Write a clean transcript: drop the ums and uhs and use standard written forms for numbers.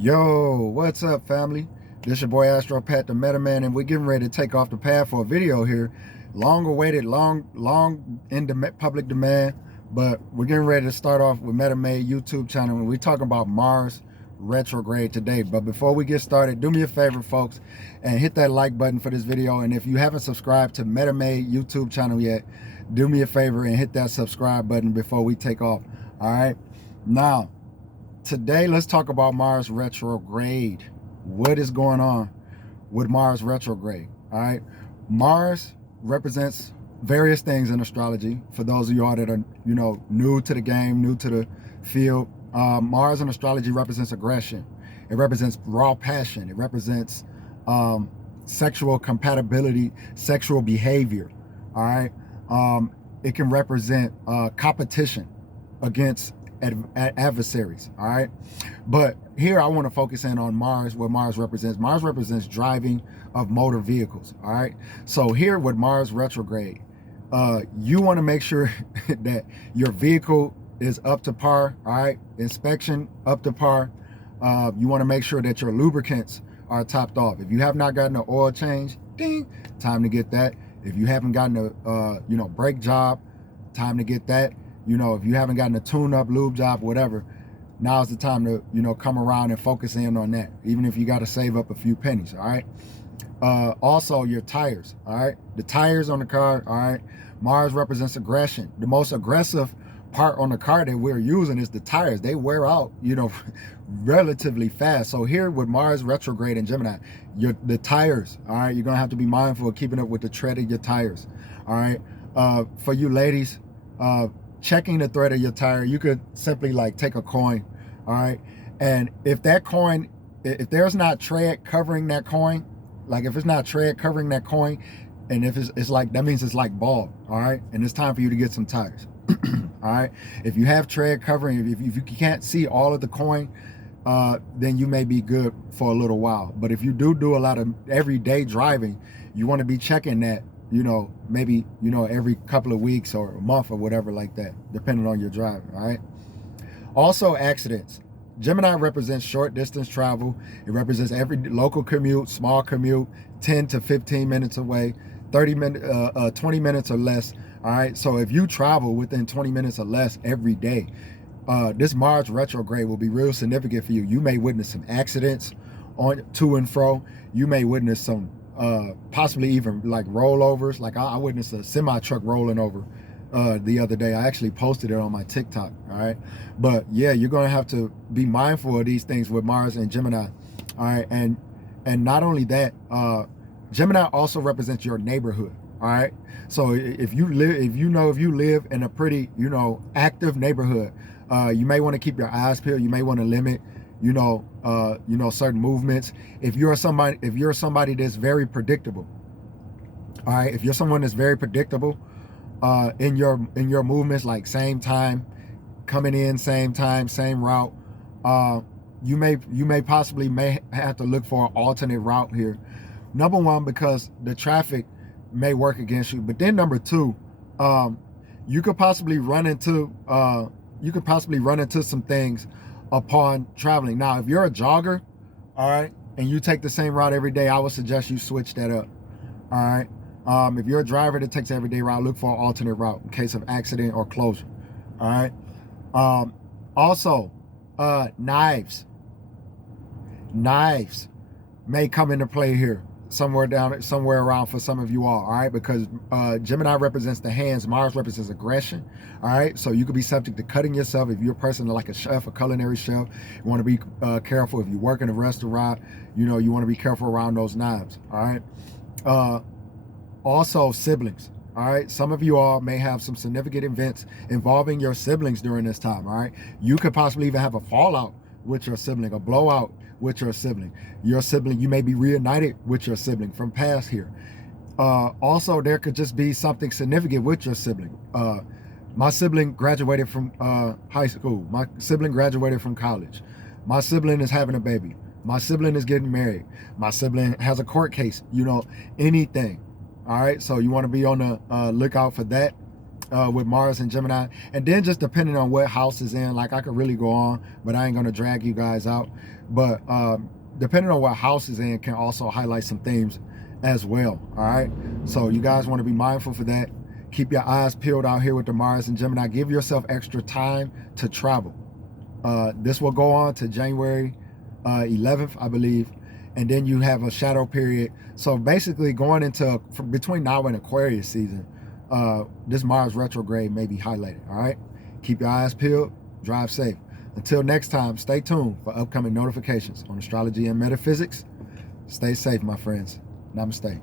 Yo, what's up, family? This your boy Astro Pat the Meta Man, and we're getting ready to take off the pad for a video here. Long awaited, long in public demand, but we're getting ready to start off with Meta Made YouTube channel, and we're talking about Mars retrograde today. But before we get started, do me a favor, folks, and hit that like button for this video. And if you haven't subscribed to Meta Made YouTube channel yet, do me a favor and hit that subscribe button before we take off. All right, now. Today, let's talk about Mars retrograde. What is going on with Mars retrograde? All right. Mars represents various things in astrology. For those of y'all that are, new to the game, new to the field, Mars in astrology represents aggression. It represents raw passion. It represents sexual compatibility, sexual behavior. All right. It can represent competition against adversaries. All right, but here I want to focus in on Mars. What Mars represents driving of motor vehicles. All right, so here with Mars retrograde, you want to make sure that your vehicle is up to par. All right, inspection up to par. You want to make sure that your lubricants are topped off. If you have not gotten an oil change, ding, time to get that. If you haven't gotten a brake job, time to get that. If you haven't gotten a tune-up, lube job, whatever, now's the time to, come around and focus in on that, even if you got to save up a few pennies, all right? Also, your tires, all right? The tires on the car, all right? Mars represents aggression. The most aggressive part on the car that we're using is the tires. They wear out, relatively fast. So here with Mars retrograde in Gemini, the tires, all right? You're going to have to be mindful of keeping up with the tread of your tires, all right? For you ladies, checking the thread of your tire, you could simply take a coin, all right? And if that coin, if there's not tread covering that coin, if it's not tread covering that coin, and if it's like, that means it's like bald, all right? And it's time for you to get some tires, all right? If you have tread covering, if you can't see all of the coin, then you may be good for a little while. But if you do a lot of everyday driving, you want to be checking that, maybe, every couple of weeks or a month or whatever like that, depending on your driving, all right? Also, accidents. Gemini represents short distance travel. It represents every local commute, small commute, 10 to 15 minutes away, 20 minutes or less, all right? So if you travel within 20 minutes or less every day, this Mars retrograde will be real significant for you. You may witness some accidents to and fro. You may witness some possibly even rollovers. I witnessed a semi truck rolling over the other day. I actually posted it on my TikTok, all right? But yeah, you're gonna have to be mindful of these things with Mars and Gemini, all right? And not only that, Gemini also represents your neighborhood, all right? So if you live in a pretty, active neighborhood, you may want to keep your eyes peeled. You may want to limit certain movements. If you're somebody that's very predictable, all right, if you're someone that's very predictable in your movements, like same time coming in, same time, same route, you may possibly have to look for an alternate route here. Number one, because the traffic may work against you, but then number two, you could possibly run into some things upon traveling. Now, if you're a jogger, all right, and you take the same route every day, I would suggest you switch that up, all right? If you're a driver that takes everyday route, look for an alternate route in case of accident or closure, all right? Also, knives may come into play here somewhere around for some of you all right? Because Gemini represents the hands, Mars represents aggression, all right? So you could be subject to cutting yourself if you're a person like a chef, a culinary chef. You want to be careful if you work in a restaurant. You want to be careful around those knives, all right? Also, siblings, all right? Some of you all may have some significant events involving your siblings during this time, all right? You could possibly even have a fallout with your sibling, a blowout with your sibling. You may be reunited with your sibling from past here. Also, there could just be something significant with your sibling. My sibling graduated from high school. My sibling graduated from college. My sibling is having a baby. My sibling is getting married. My sibling has a court case, anything. All right, so you want to be on the lookout for that. with Mars and Gemini. And then just depending on what house is in, like I could really go on, but I ain't gonna drag you guys out. But depending on what house is in can also highlight some themes as well. All right. So you guys want to be mindful for that. Keep your eyes peeled out here with the Mars and Gemini. Give yourself extra time to travel. This will go on to January 11th, I believe. And then you have a shadow period. So basically going into between now and Aquarius season, this Mars retrograde may be highlighted. All right. Keep your eyes peeled. Drive safe. Until next time, stay tuned for upcoming notifications on astrology and metaphysics. Stay safe, my friends. Namaste.